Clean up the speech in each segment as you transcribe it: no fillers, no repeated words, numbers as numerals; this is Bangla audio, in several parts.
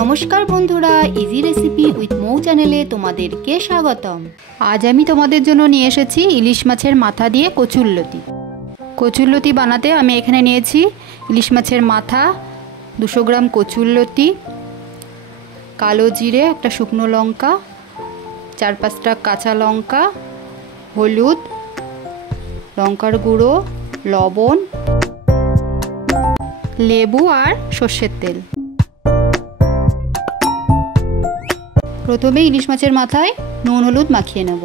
নমস্কার বন্ধুরা, ইজি রেসিপি উইথ মৌ চ্যানেলে তোমাদেরকে স্বাগতম। আজ আমি তোমাদের জন্য নিয়ে এসেছি ইলিশ মাছের মাথা দিয়ে কচুরলতি। কচুরলতি বানাতে আমি এখানে নিয়েছি ইলিশ মাছের মাথা, 200 গ্রাম কচুরলতি, কালো জিরে, একটা শুকনো লঙ্কা, 4-5টা কাঁচা লঙ্কা, হলুদ, লঙ্কার গুঁড়ো, লবণ, লেবু আর সর্ষের তেল। প্রথমে ইলিশ মাছের মাথায় নুন হলুদ মাখিয়ে নেব।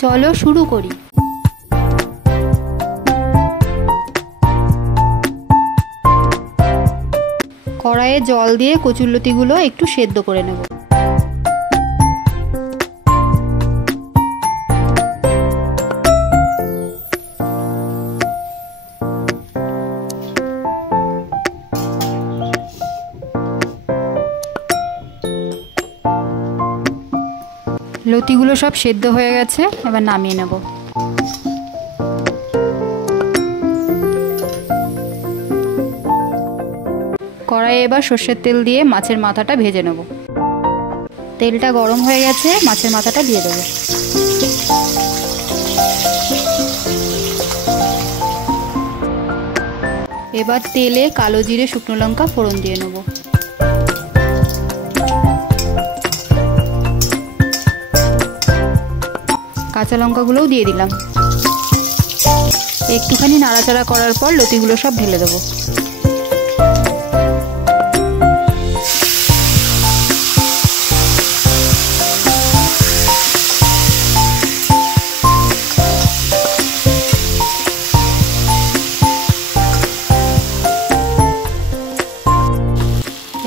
চলো শুরু করি। কড়াইয়ে জল দিয়ে কচুরলতিগুলো একটু সেদ্ধ করে নেব। লতিগুলো সব সেদ্ধ হয়ে গেছে, এবার নামিয়ে নেব। কড়াইয়ে এবার সর্ষের তেল দিয়ে মাছের মাথাটা ভেজে নেব। তেলটা গরম হয়ে গেছে, মাছের মাথাটা দিয়ে দেব। এবার তেলে কালো জিরে, শুকনো লঙ্কা ফোড়ন দিয়ে নেব। কাঁচা লঙ্কাগুলোও দিয়ে দিলাম। একটুখানি নাড়াচাড়া করার পর লতিগুলো সব ঢেলে দেবো।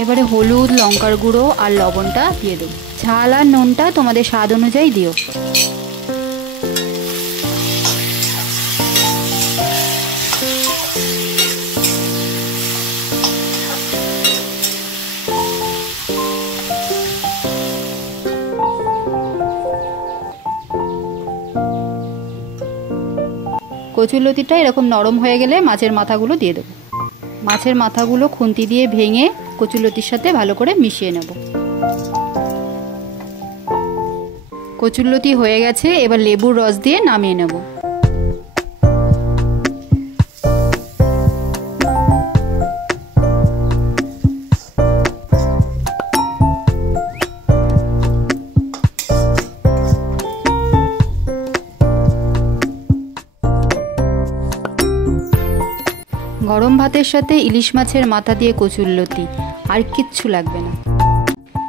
এবারে হলুদ, লঙ্কার গুঁড়ো আর লবণটা দিয়ে দেবো। ঝাল আর নুনটা তোমাদের স্বাদ অনুযায়ী দিও। কচুরলতিটা এরকম নরম হয়ে গেলে মাছের মাথাগুলো দিয়ে দেবো। মাছের মাথাগুলো খুন্তি দিয়ে ভেঙে কচুরলতির সাথে ভালো করে মিশিয়ে নেব। কচুরলতি হয়ে গেছে, এবার লেবুর রস দিয়ে নামিয়ে নেব। গরম ভাতের সাথে ইলিশ মাছের মাথা দিয়ে কচুরলতি, আর কিচ্ছু লাগবে না।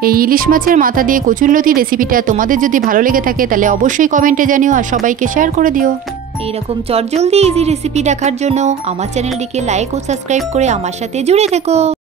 এই ইলিশ মাছের মাথা দিয়ে কচুরলতি রেসিপিটা তোমাদের যদি ভালো লেগে থাকে তাহলে অবশ্যই কমেন্টে জানিও আর সবাইকে শেয়ার করে দিও। এইরকম চটজলদি ইজি রেসিপি দেখার জন্য আমার চ্যানেলটিকে লাইক ও সাবস্ক্রাইব করে আমার সাথে জুড়ে থেকো।